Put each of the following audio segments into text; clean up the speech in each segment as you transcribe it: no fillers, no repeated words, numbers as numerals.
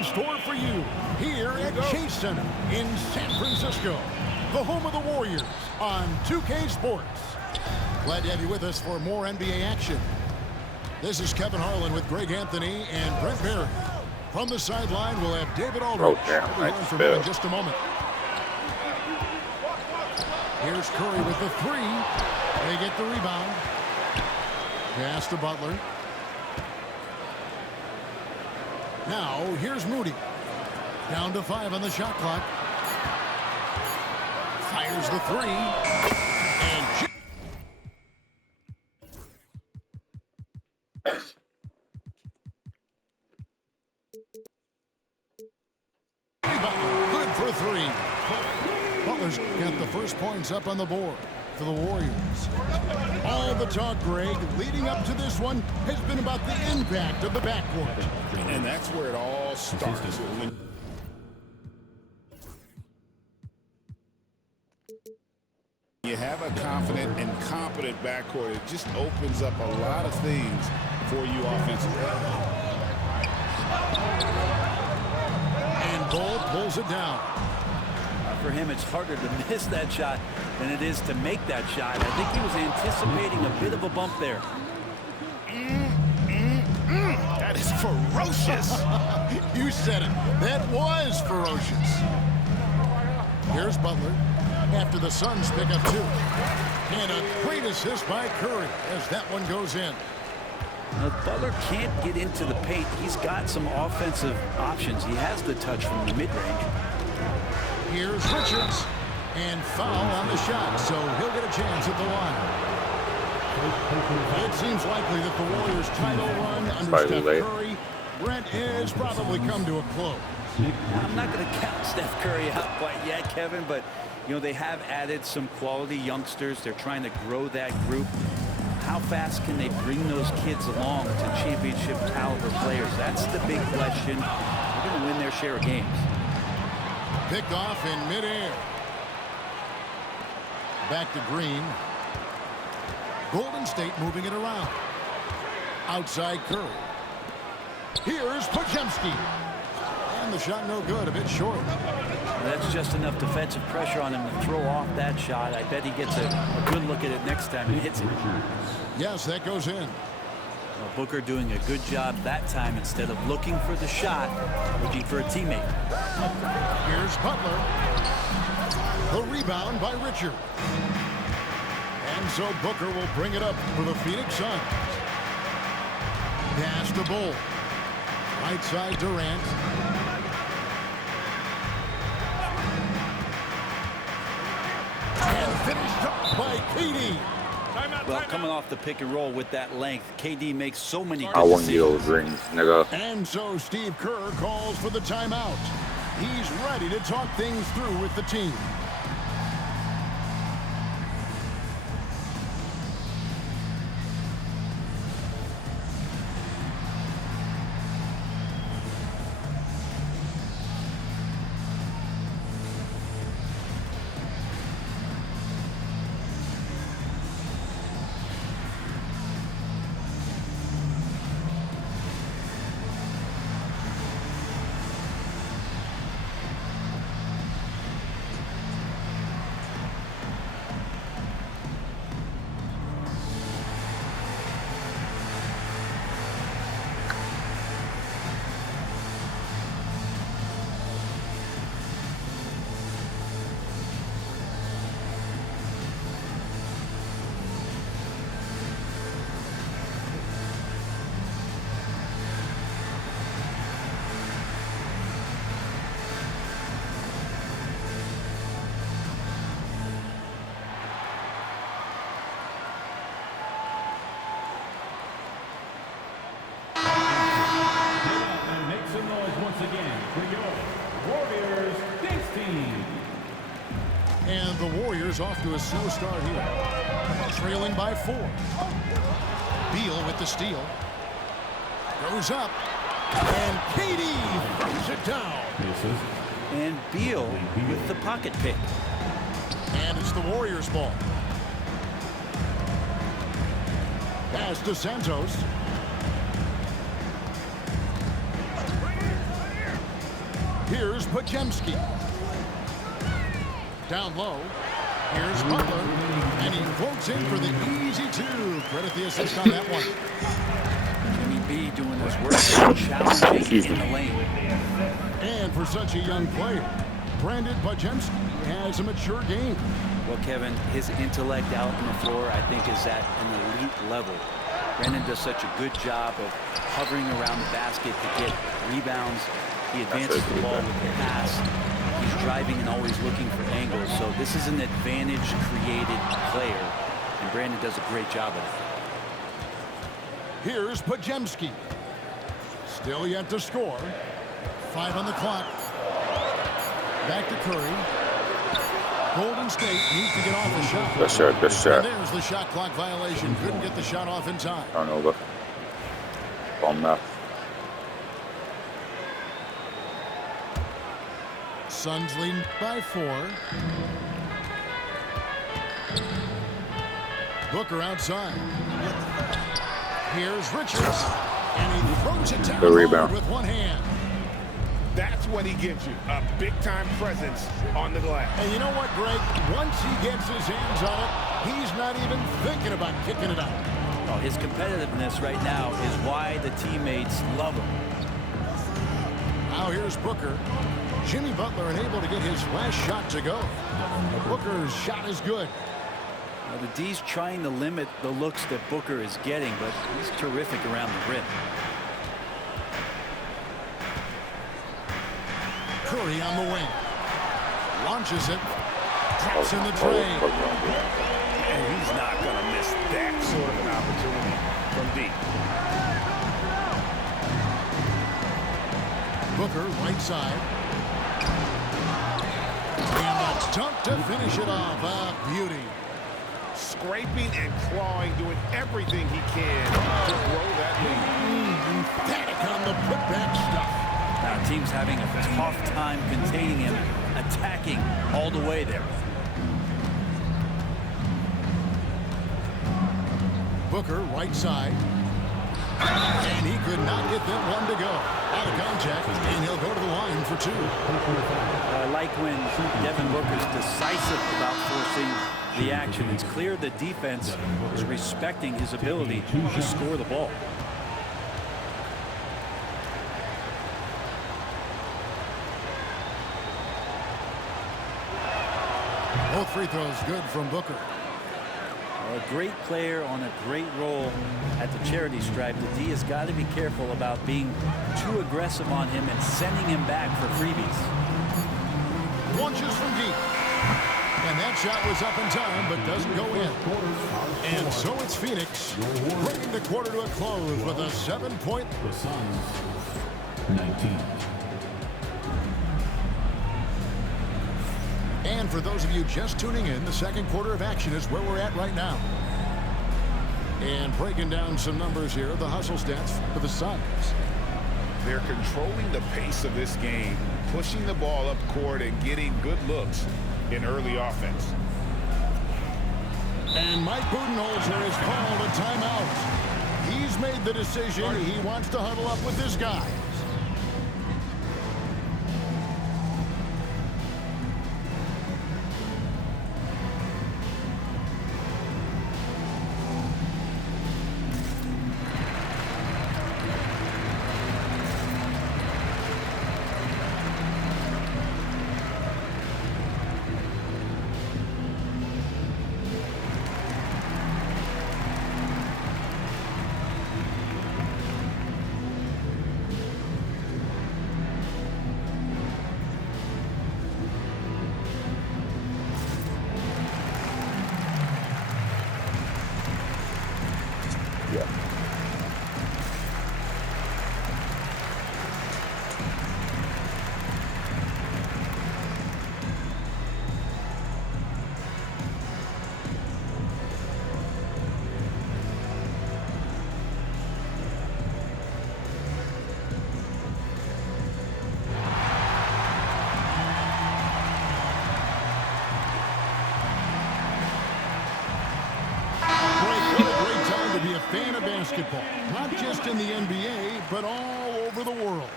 in store for you here at Chase Center in San Francisco, the home of the Warriors on 2K Sports. Glad to have you with us for more NBA action. This is Kevin Harlan with Greg Anthony and Brent Barry. From the sideline, we'll have David Aldridge. From him in just a moment. Here's Curry with the three. They get the rebound. Pass to Butler. Now, here's Moody. Down to 5 on the shot clock. Fires the three. And good for three. Butler's got the first points up on the board for the Warriors. All the talk, Greg, leading up to this one has been about the impact of the backcourt. And that's where it all starts. When you have a confident and competent backcourt, it just opens up a lot of things for you offensively. And Ball pulls it down. For him, it's harder to miss that shot than it is to make that shot. I think he was anticipating a bit of a bump there. That is ferocious. You said it. That was ferocious. Here's Butler after the Suns pick up 2. And a great assist by Curry as that one goes in. Now, Butler can't get into the paint. He's got some offensive options. He has the touch from the mid-range. Here's Richards. And foul on the shot, so he'll get a chance at the line. It seems likely that the Warriors' title run under Steph Curry, Brent, has probably come to a close. I'm not going to count Steph Curry out quite yet, Kevin, but, you know, they have added some quality youngsters. They're trying to grow that group. How fast can they bring those kids along to championship caliber players? That's the big question. They're going to win their share of games. Picked off in midair. Back to Green. Golden State moving it around. Outside Curry. Here's Podziemski. And the shot no good, a bit short. That's just enough defensive pressure on him to throw off that shot. I bet he gets a good look at it next time he hits it. Yes, that goes in. Well, Booker doing a good job that time. Instead of looking for the shot, looking for a teammate. Here's Butler. The rebound by Richard. And so Booker will bring it up for the Phoenix Suns. Pass to Bull. Right side Durant. And finished up by KD. Well, coming off the pick and roll with that length, KD makes so many good I want decisions. those rings, nigga. And so Steve Kerr calls for the timeout. He's ready to talk things through with the team. And the Warriors off to a slow start here. Trailing by 4. Beal with the steal. Goes up. And KD brings it down. And Beal with the pocket pick. And it's the Warriors' ball. Pass to Santos. Here's Podziemski. Down low. Here's Butler. And he floats in for the easy two. Credit the assist on that one. Jimmy B doing his work, challenging in the lane. And for such a young player, Brandon Podziemski has a mature game. Well, Kevin, his intellect out on the floor, I think, is at an elite level. Brandon does such a good job of hovering around the basket to get rebounds. He advances the ball with the pass. He's driving and always looking for angles. So this is an advantage-created player, and Brandon does a great job of it. Here's Podziemski. Still yet to score. 5 on the clock. Back to Curry. Golden State needs to get off the shot. Good shot, good shot. And there's the shot clock violation. Couldn't get the shot off in time. Turnover. Bomb now. Suns leading by 4. Booker outside. Here's Richards. And he throws it down The rebound. with one hand. That's what he gives you, a big-time presence on the glass. And you know what, Greg? Once he gets his hands on it, he's not even thinking about kicking it out. Oh, his competitiveness right now is why the teammates love him. Now here's Booker. Jimmy Butler unable to get his last shot to go. Booker's shot is good. Now, the D's trying to limit the looks that Booker is getting, but he's terrific around the rim. Curry on the wing. Launches it. Drops in the tray. And he's not going to miss that sort of an opportunity from deep. Booker, right side. And a dunk to finish it off. A beauty. Scraping and clawing, doing everything he can to grow that lead. Emphatic on the putback stuff. Now, team's having a tough time containing him, attacking all the way there. Booker, right side. And he could not get that one to go. Out of contact, and he'll go to the line for 2. I like when Devin Booker's decisive about forcing the action. It's clear the defense is respecting his ability to score the ball. Both free throws good from Booker. A great player on a great role at the charity stripe. The D has got to be careful about being too aggressive on him and sending him back for freebies. Launches from deep. And that shot was up in time, but doesn't go in. And so it's Phoenix bringing the quarter to a close with a 7-point. The Suns, 19. And for those of you just tuning in, the second quarter of action is where we're at right now. And breaking down some numbers here, the hustle stats for the Suns. They're controlling the pace of this game, pushing the ball up court and getting good looks in early offense. And Mike Budenholzer has called a timeout. He's made the decision. He wants to huddle up with his guys. Fan of basketball, not just in the NBA, but all over the world.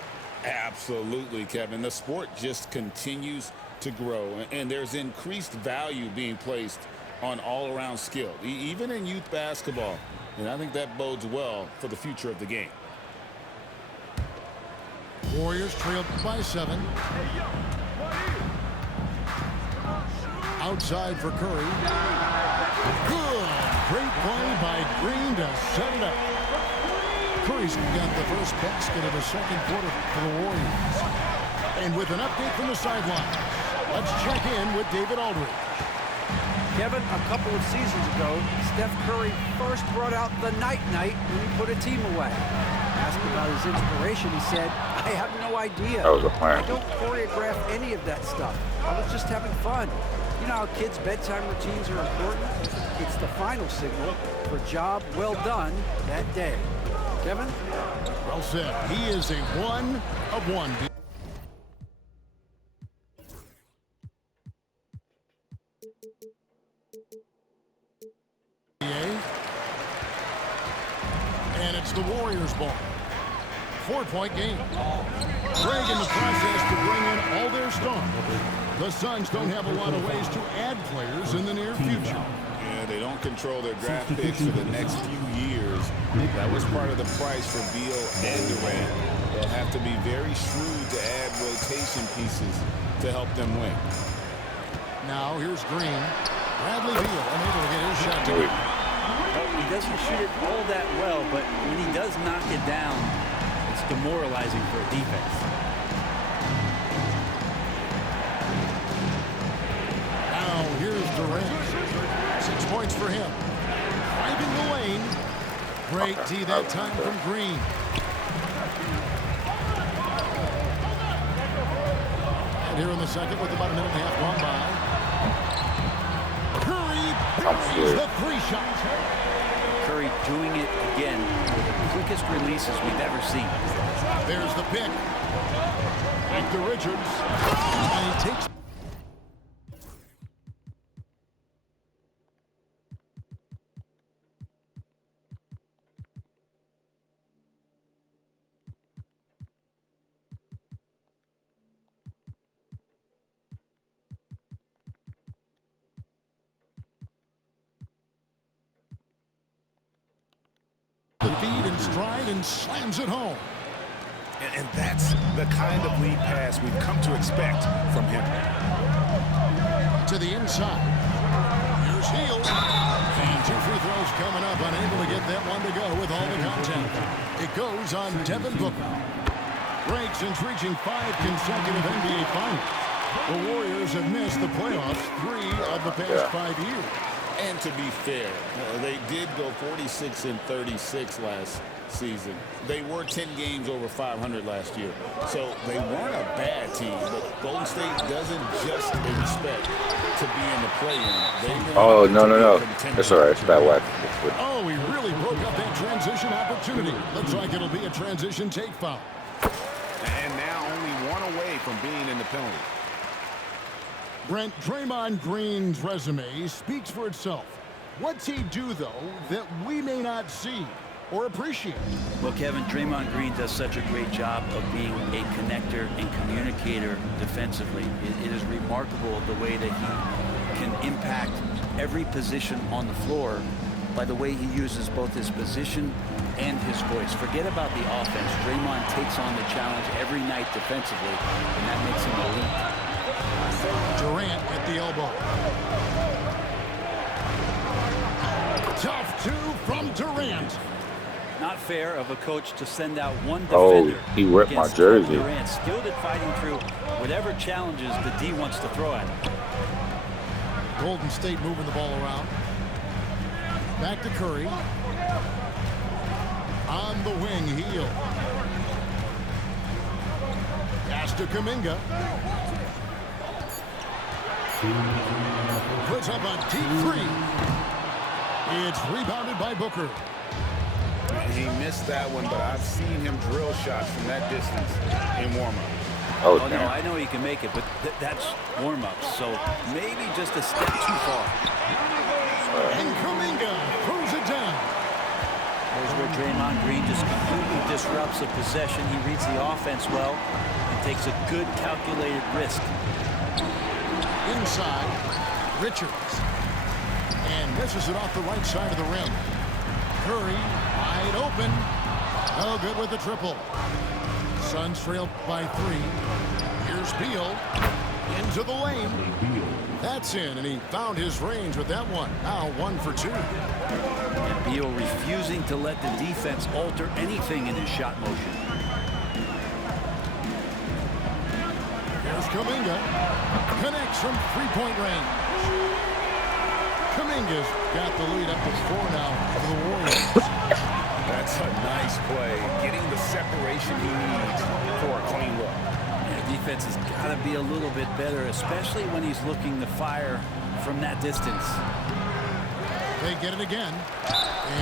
Absolutely, Kevin. The sport just continues to grow, and there's increased value being placed on all-around skill, even in youth basketball. And I think that bodes well for the future of the game. Warriors trailed by 7. Outside for Curry. Good. Great play by Green to set it up. Curry's got the first basket of the second quarter for the Warriors. And with an update from the sideline, let's check in with David Aldridge. Kevin, a couple of seasons ago, Steph Curry first brought out the night-night when he put a team away. Asked about his inspiration, he said, I have no idea. That was a plan. I don't choreograph any of that stuff. I was just having fun. You know how kids' bedtime routines are important? It's the final signal for job well done that day. Kevin? Well said. He is a 1 of 1. And it's the Warriors' ball. 4-point game. Greg in the process to bring in all their stars. The Suns don't have a lot of ways to add players in the near future. Yeah, they don't control their draft picks for the next few years. That was part of the price for Beal and Durant. They'll have to be very shrewd to add rotation pieces to help them win. Now here's Green. Bradley Beal unable to get his shot to go. Well, he doesn't shoot it all that well, but when he does knock it down, it's demoralizing for a defense. Now here's Durant. 6 points for him. Driving the lane. Great D that time from Green. And here in the second with about a minute and a half gone by. Curry buries the 3 shots. Curry doing it again with the quickest releases we've ever seen. There's the pick. Back to Richards. And he takes. The feed and stride and slams it home. And that's the kind of lead pass we've come to expect from him. To the inside. Here's Hield. And 2 free throws coming up. Unable to get that one to go with all the contact. It goes on Devin Booker. Great since reaching 5 consecutive NBA Finals. The Warriors have missed the playoffs 3 of the past 5 years. And to be fair, they did go 46-36 last season. They were 10 games over 500 last year. So they weren't a bad team, but Golden State doesn't just expect to be in the play-in. Oh, no. It's all right. It's bad luck. Oh, he really broke up that transition opportunity. Looks like it'll be a transition take foul. And now only 1 away from being in the penalty. Brent, Draymond Green's resume speaks for itself. What's he do, though, that we may not see or appreciate? Well, Kevin, Draymond Green does such a great job of being a connector and communicator defensively. It is remarkable the way that he can impact every position on the floor by the way he uses both his position and his voice. Forget about the offense. Draymond takes on the challenge every night defensively, and that makes him elite. Durant at the elbow. Tough 2 from Durant. Not fair of a coach to send out one Oh, defender. he ripped my against jersey. Durant, skilled at fighting through whatever challenges the D wants to throw at him. Golden State moving the ball around. Back to Curry. On the wing, Hield. Pass to Kuminga. Puts up a deep 3. It's rebounded by Booker. He missed that one, but I've seen him drill shots from that distance in warm-up. Oh, Oh, no, damn. I know he can make it, but that's warm-up, so maybe just a step too far. And Kuminga throws it down. The There's where Draymond Green just completely disrupts the possession. He reads the offense well and takes a good calculated risk. Inside, Richards. And misses it off the right side of the rim. Curry, wide open. No good with the triple. Suns trail by 3. Here's Beal. Into the lane. That's in, and he found his range with that one. Now 1 for 2. And Beal refusing to let the defense alter anything in his shot motion. Here's Kuminga. Connects from three-point range. Kuminga's got the lead up to 4 now for the Warriors. That's a nice play. Getting the separation he needs for a clean look. The defense has got to be a little bit better, especially when he's looking to fire from that distance. They get it again.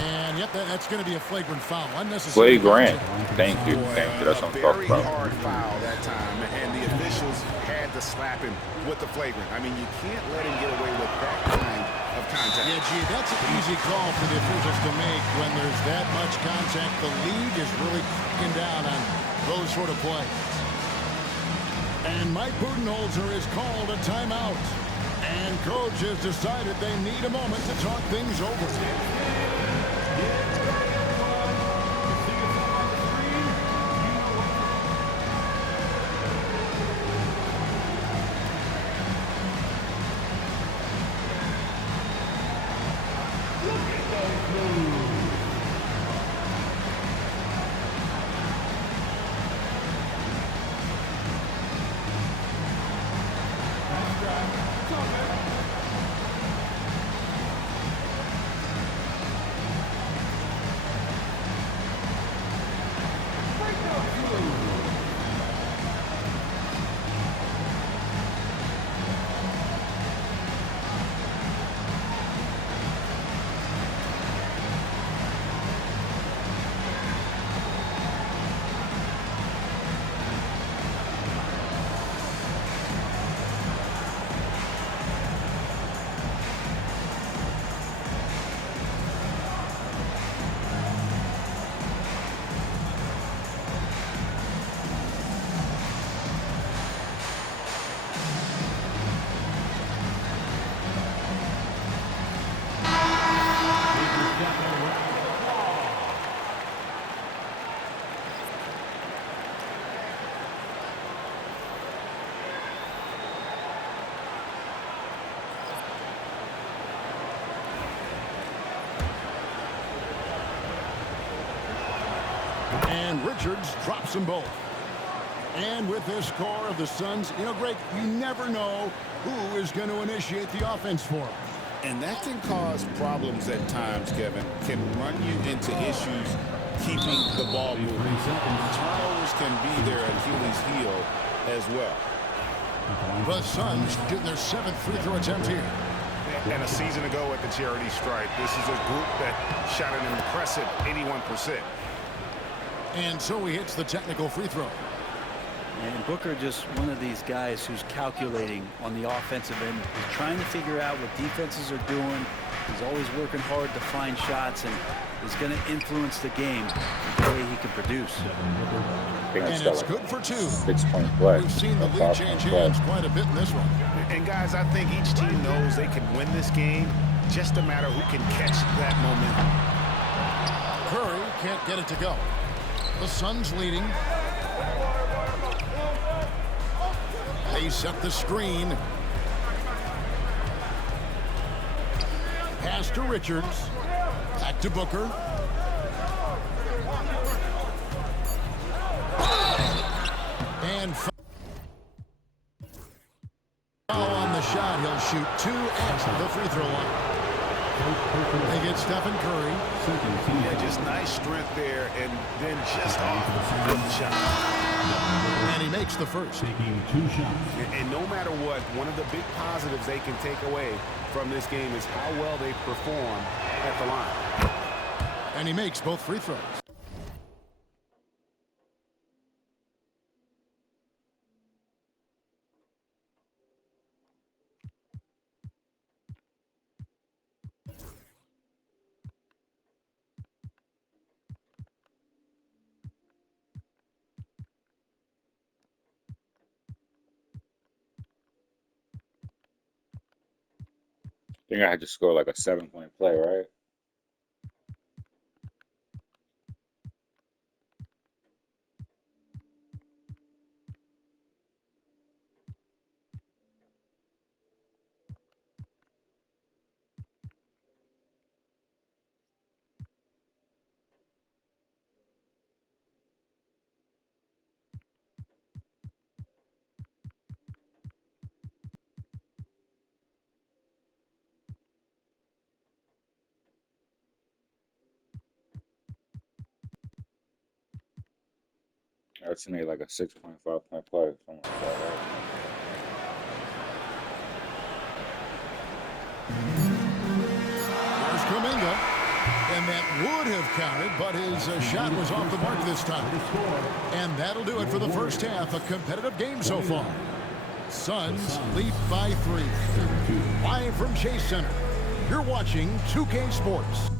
And, yep, that's going to be a flagrant foul. Unnecessary. Flagrant. Thank you. That's what I'm talking about. Very hard foul that time, and the officials had to slap him with the flagrant. I mean, you can't let him get away with that kind of contact. Yeah, gee, that's an easy call for the officials to make when there's that much contact. The league is really cracking down on those sort of plays. And Mike Budenholzer has called a timeout. And coach has decided they need a moment to talk things over. And Richards drops them both. And with this score of the Suns, you know, Greg, you never know who is going to initiate the offense for them. And that can cause problems at times, Kevin. Can run you into issues keeping the ball moving. Turnovers can be their Achilles heel as well. The Suns getting their 7th free throw attempt here. And a season ago at the charity stripe, this is a group that shot an impressive 81%. And so he hits the technical free throw. And Booker just one of these guys who's calculating on the offensive end. He's trying to figure out what defenses are doing. He's always working hard to find shots, and is going to influence the game the way he can produce. And it's good for 2. 6 point play. We've seen the lead change hands quite a bit in this one. And guys, I think each team knows they can win this game. Just a matter who can catch that momentum. Curry can't get it to go. The Suns leading. They set the screen. Pass to Richards. Back to Booker. And foul on the shot. He'll shoot 2 at the free throw line. They get Stephen Curry. Yeah, just nice strength there, and then just off with the shot. And he makes the first. Taking 2 shots. And no matter what, one of the big positives they can take away from this game is how well they perform at the line. And he makes both free throws. think I had to score like a 7-point play, right? That's made like a 6.5-point play, something like that, right? There's Kuminga. And that would have counted, but his shot was off the mark this time. And that'll do it for the first half. A competitive game so far. Suns lead by 3. Live from Chase Center, you're watching 2K Sports.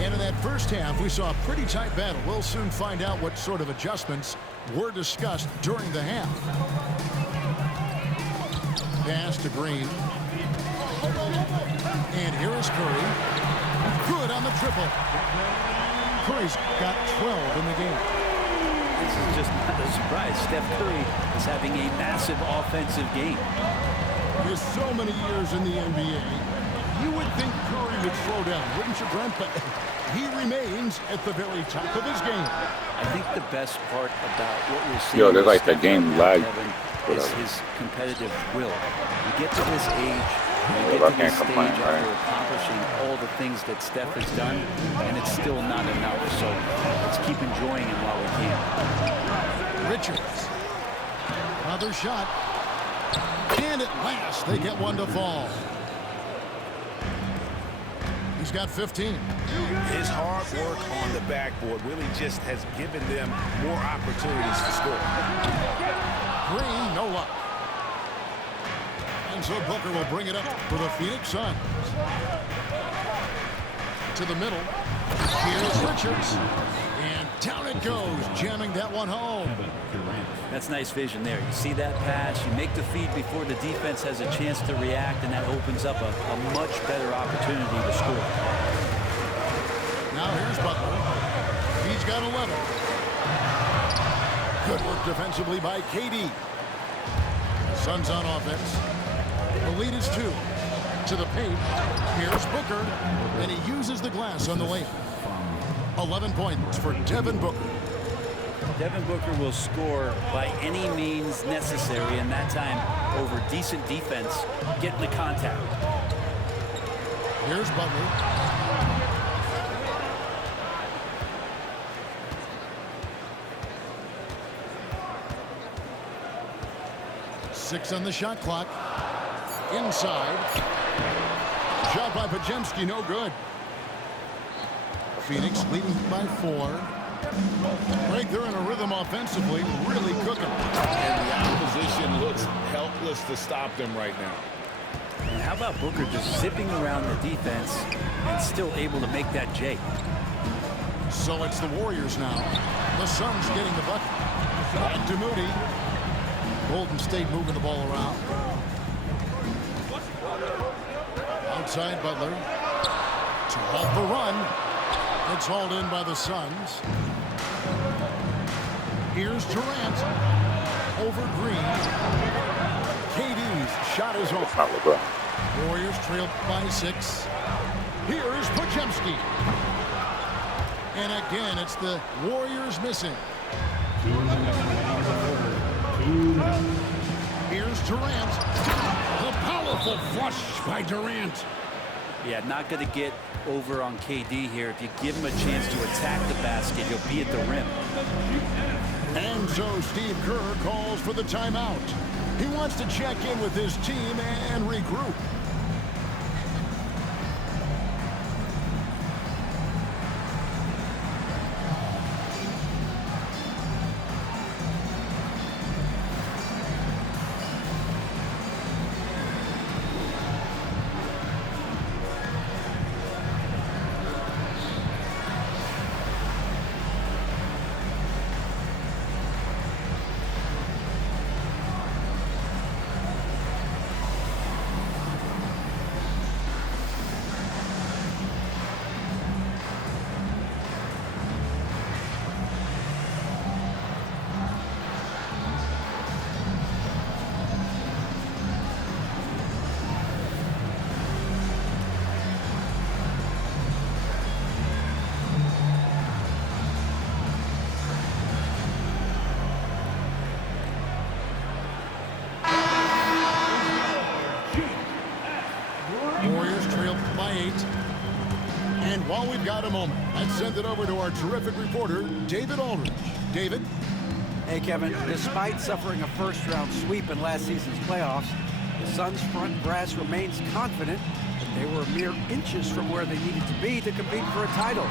And in that first half, we saw a pretty tight battle. We'll soon find out what sort of adjustments were discussed during the half. Pass to Green. And here is Curry. Good on the triple. Curry's got 12 in the game. This is just not a surprise. Steph Curry is having a massive offensive game. There's so many years in the NBA. You would think Curry would slow down, wouldn't you, Brent? But he remains at the very top of his game. I think the best part about what we're seeing Yo, there's like with the game lag. Kevin, is his competitive will. You get to this age, you Yeah, I get to this can't stage complain, after right? accomplishing all the things that Steph has done, and it's still not enough. So let's keep enjoying him while we can. Richards. Another shot. And at last, they get one to fall. He's got 15. His hard work on the backboard really just has given them more opportunities to score. Green, no luck. And so Booker will bring it up for the Phoenix Suns. To the middle. Here's Richards. And down it goes, jamming that one home. That's nice vision there. You see that pass, you make the feed before the defense has a chance to react, and that opens up a much better opportunity to score. Now here's Butler. He's got 11. Good work defensively by KD. Suns on offense. The lead is 2. To the paint. Here's Booker. And he uses the glass on the lane. 11 points for Devin Booker. Devin Booker will score by any means necessary, and that time over decent defense, getting the contact. Here's Butler. Six on the shot clock. Inside. Shot by Podziemski, no good. Phoenix leading by 4. Right, they're in a rhythm offensively, really cooking. And the opposition looks helpless to stop them right now. And how about Booker just zipping around the defense and still able to make that J? So it's the Warriors now. The Suns getting the bucket. Back to Moody. Golden State moving the ball around. Outside Butler. To halt the run. It's hauled in by the Suns. Here's Durant. Over Green. KD's shot is off. Not LeBron. Warriors trail by 6. Here's Podziemski. And again, it's the Warriors missing. Here's Durant. The powerful flush by Durant. Yeah, not going to get over on KD here. If you give him a chance to attack the basket, he'll be at the rim. And so Steve Kerr calls for the timeout. He wants to check in with his team and regroup. While we've got a moment, let's send it over to our terrific reporter, David Aldridge. David? Hey, Kevin. Despite suffering a first-round sweep in last season's playoffs, the Suns' front brass remains confident that they were mere inches from where they needed to be to compete for a title,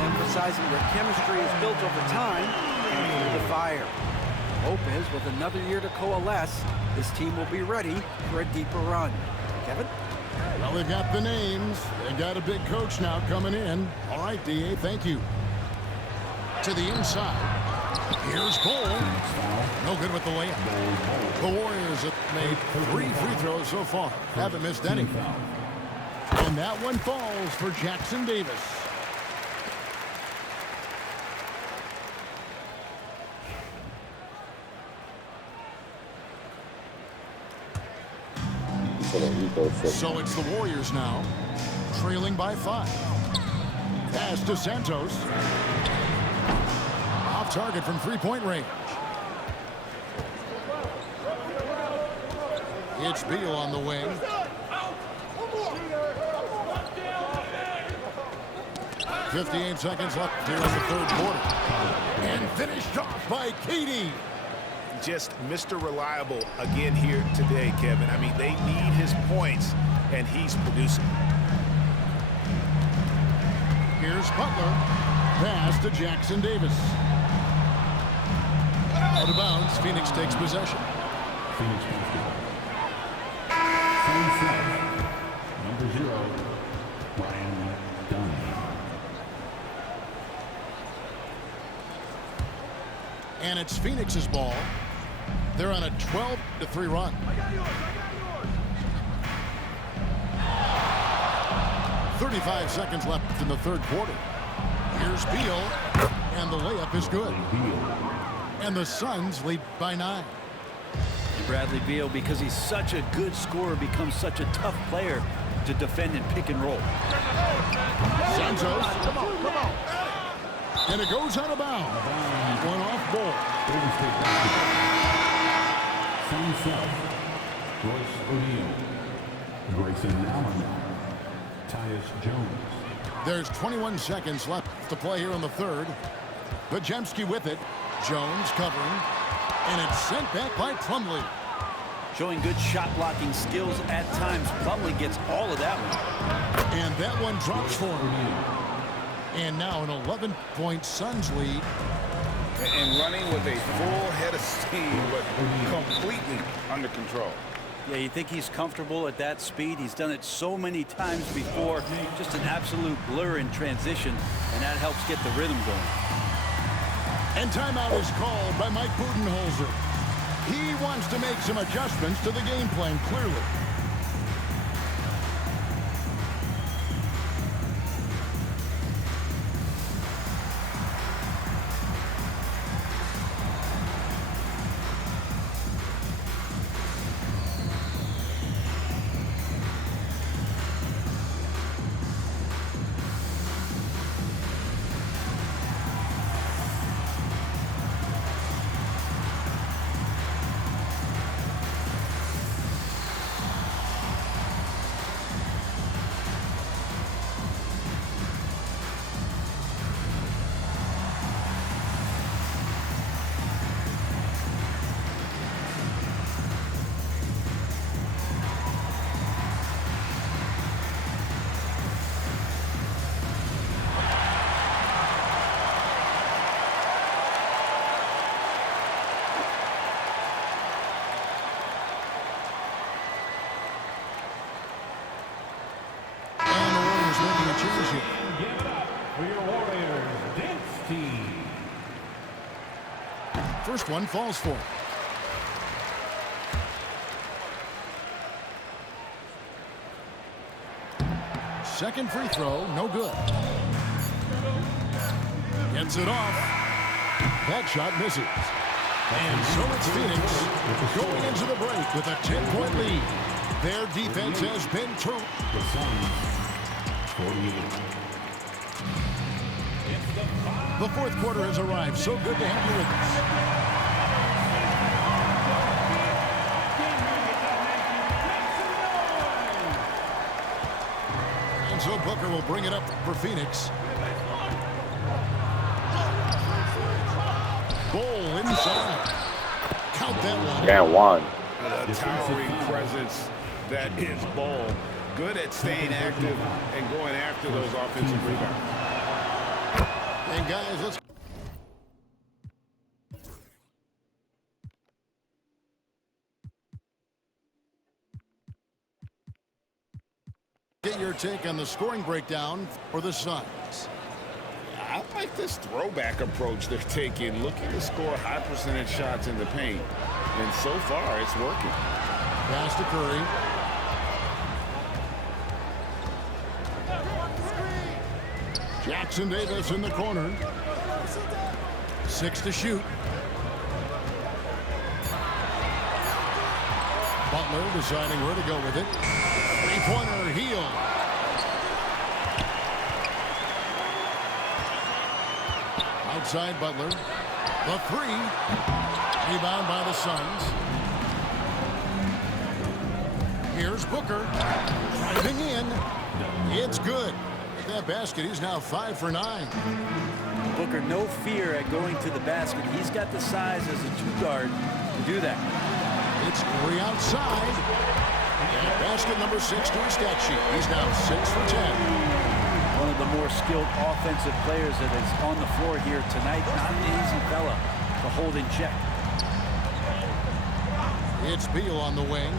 emphasizing that chemistry is built over time and through the fire. Hope is, with another year to coalesce, this team will be ready for a deeper run. Kevin? Well, they've got the names. They've got a big coach now coming in. All right, D.A., thank you. To the inside. Here's Cole. No good with the layup. The Warriors have made 3 free throws so far. Haven't missed any. And that one falls for Jackson Davis. So it's the Warriors now, trailing by 5. Pass to Santos. Off target from three-point range. It's Beal on the wing. .58 seconds left here in the third quarter. And finished off by KD. Just Mr. Reliable again here today, Kevin. I mean, they need his points, and he's producing. Here's Butler. Pass to Jackson Davis. Out of bounds. Phoenix takes possession. Phoenix basketball. Same set. Number 0, Ryan Dunn. And it's Phoenix's ball. They're on a 12-3 run. 35 seconds left in the third quarter. Here's Beal, and the layup is good. And the Suns lead by 9. Bradley Beal, because he's such a good scorer, becomes such a tough player to defend and pick and roll. Santos. Come on. And it goes out of bounds. One off ball. Golden State basketball. Sun South. Royce O'Neal. Grayson Allen. Tyus Jones. There's 21 seconds left to play here in the third. Podziemski with it. Jones covering. And it's sent back by Plumlee. Showing good shot blocking skills at times. Plumlee gets all of that one. And that one drops for him. And now an 11-point Suns lead. And running with a full head of steam, but completely under control. Yeah, you think he's comfortable at that speed. He's done it so many times before. Just an absolute blur in transition, and that helps get the rhythm going. And timeout is called by Mike Budenholzer. He wants to make some adjustments to the game plan, clearly. Give it up for your Warriors dance team. First one falls for him. Second free throw, no good. Gets it off. That shot misses. And so it's Phoenix going into the break with a 10-point lead. Their defense has been true. The Suns, 48. The fourth quarter has arrived. So good to have you with us. And so Booker will will bring it up for Phoenix. Bol inside. Count that one. Yeah, one. The towering presence that is Bol. Good at staying active and going after those offensive rebounds. And guys, let's get your take on the scoring breakdown for the Suns. I like this throwback approach they're taking, looking to score high percentage shots in the paint. And so far, it's working. Pass to Curry. Jackson Davis in the corner. 6 to shoot. Butler deciding where to go with it. Three-pointer, Hield. Outside Butler. The three. Rebound by the Suns. Here's Booker. Driving in. It's good. With that basket, he's now 5 for 9. Booker, no fear at going to the basket. He's got the size as a two-guard to do that. It's Curry outside. And basket number 6 to his stat sheet. He's now 6 for 10. One of the more skilled offensive players that is on the floor here tonight. Not an easy fella to hold in check. It's Beal on the wing.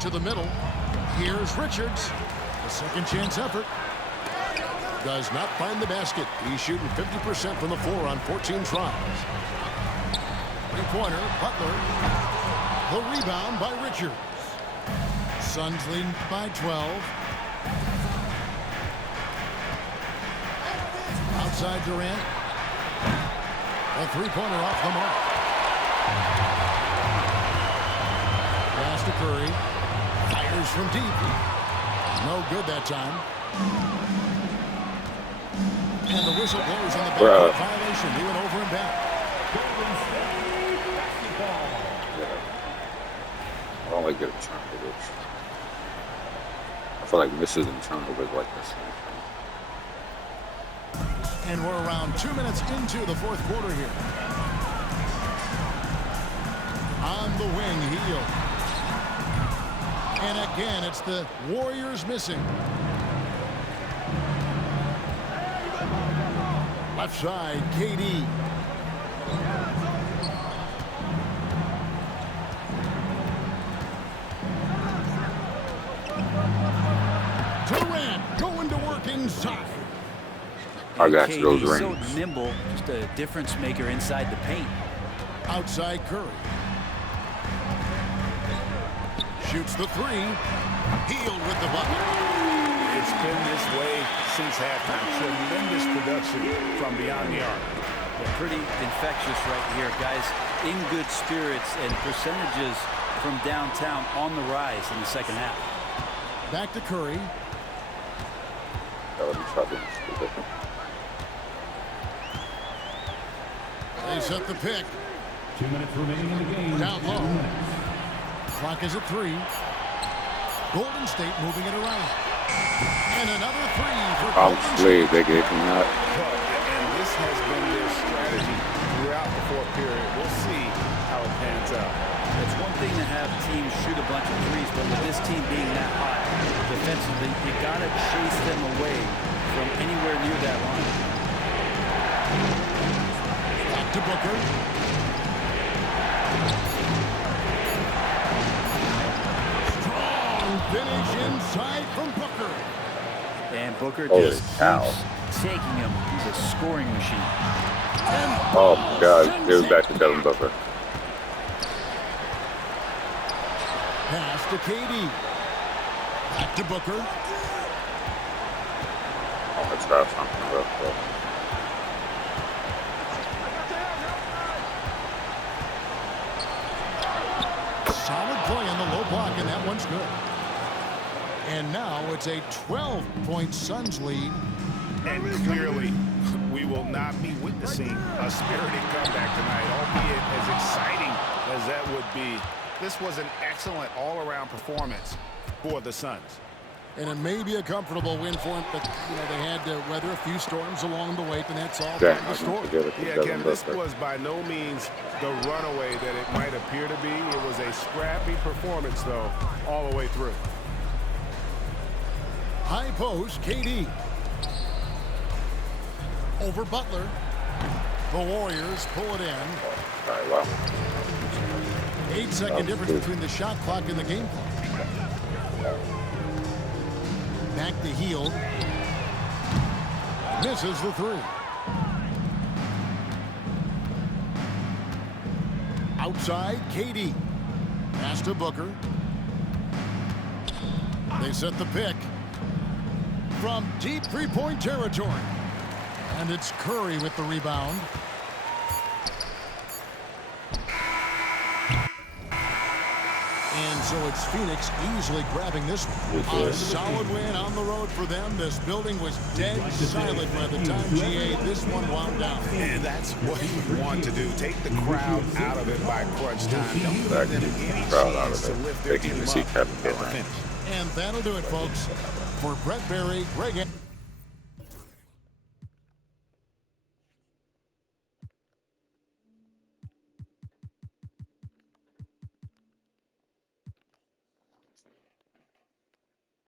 To the middle. Here's Richards. A second chance effort. Does not find the basket. He's shooting 50% from the floor on 14 tries. Three-pointer, Butler. The rebound by Richards. Suns lead by 12. Outside Durant. A three-pointer off the mark. Pass to Curry. Fires from deep. No good that time. And the whistle blows on the backcourt violation. He went over and back. I don't like getting turnovers. I feel like misses and turnovers like this. And we're around 2 minutes into the fourth quarter here. On the wing, Hield. And again, it's the Warriors missing. Left side, KD. Durant going to work inside. I got you, those KD, rings. so nimble, just a difference maker inside the paint. Outside Curry. Shoots the three. Hield with the bucket. It's been this way since halftime. Tremendous production from beyond the arc. Yeah, pretty infectious right here, guys. In good spirits and percentages from downtown on the rise in the second half. Back to Curry. That would be trouble. They set the pick. 2 minutes remaining in the game. Down low. Clock is at 3. Golden State moving it around. And another three for Golden Probably State. they gave him that. And this has been their strategy throughout the fourth period. We'll see how it pans out. It's one thing to have teams shoot a bunch of threes, but with this team being that hot defensively, you got to chase them away from anywhere near that line. Back to Booker. Strong finish inside from Booker. And Booker Holy just cow. keeps taking him. He's a scoring machine. Oh my God, give it back to Devin Booker. Pass to KD. Back to Booker. Oh, let's try something real quick. Solid play on the low block, and that one's good. And now it's a 12-point Suns lead. And clearly, we will not be witnessing a spirited comeback tonight, albeit as exciting as that would be. This was an excellent all-around performance for the Suns. And it may be a comfortable win for them, but they had to weather a few storms along the way, and that's all part of the story. Yeah, Kevin, this was by no means the runaway that it might appear to be. It was a scrappy performance, though, all the way through. High post, KD. Over Butler. The Warriors pull it in. All right, wow. 8-second difference between the shot clock and the game clock. Back to Hield. Misses the three. Outside, KD. Pass to Booker. They set the pick. From deep three-point territory. And it's Curry with the rebound. And so it's Phoenix easily grabbing this one. A solid win on the road for them. This building was dead silent by the time this one wound down. And that's what you want to do. Take the crowd out of it by crunch time. Don't give them any chance to lift their team up at the finish. And that'll do it, folks. For Brett Berry, Greg...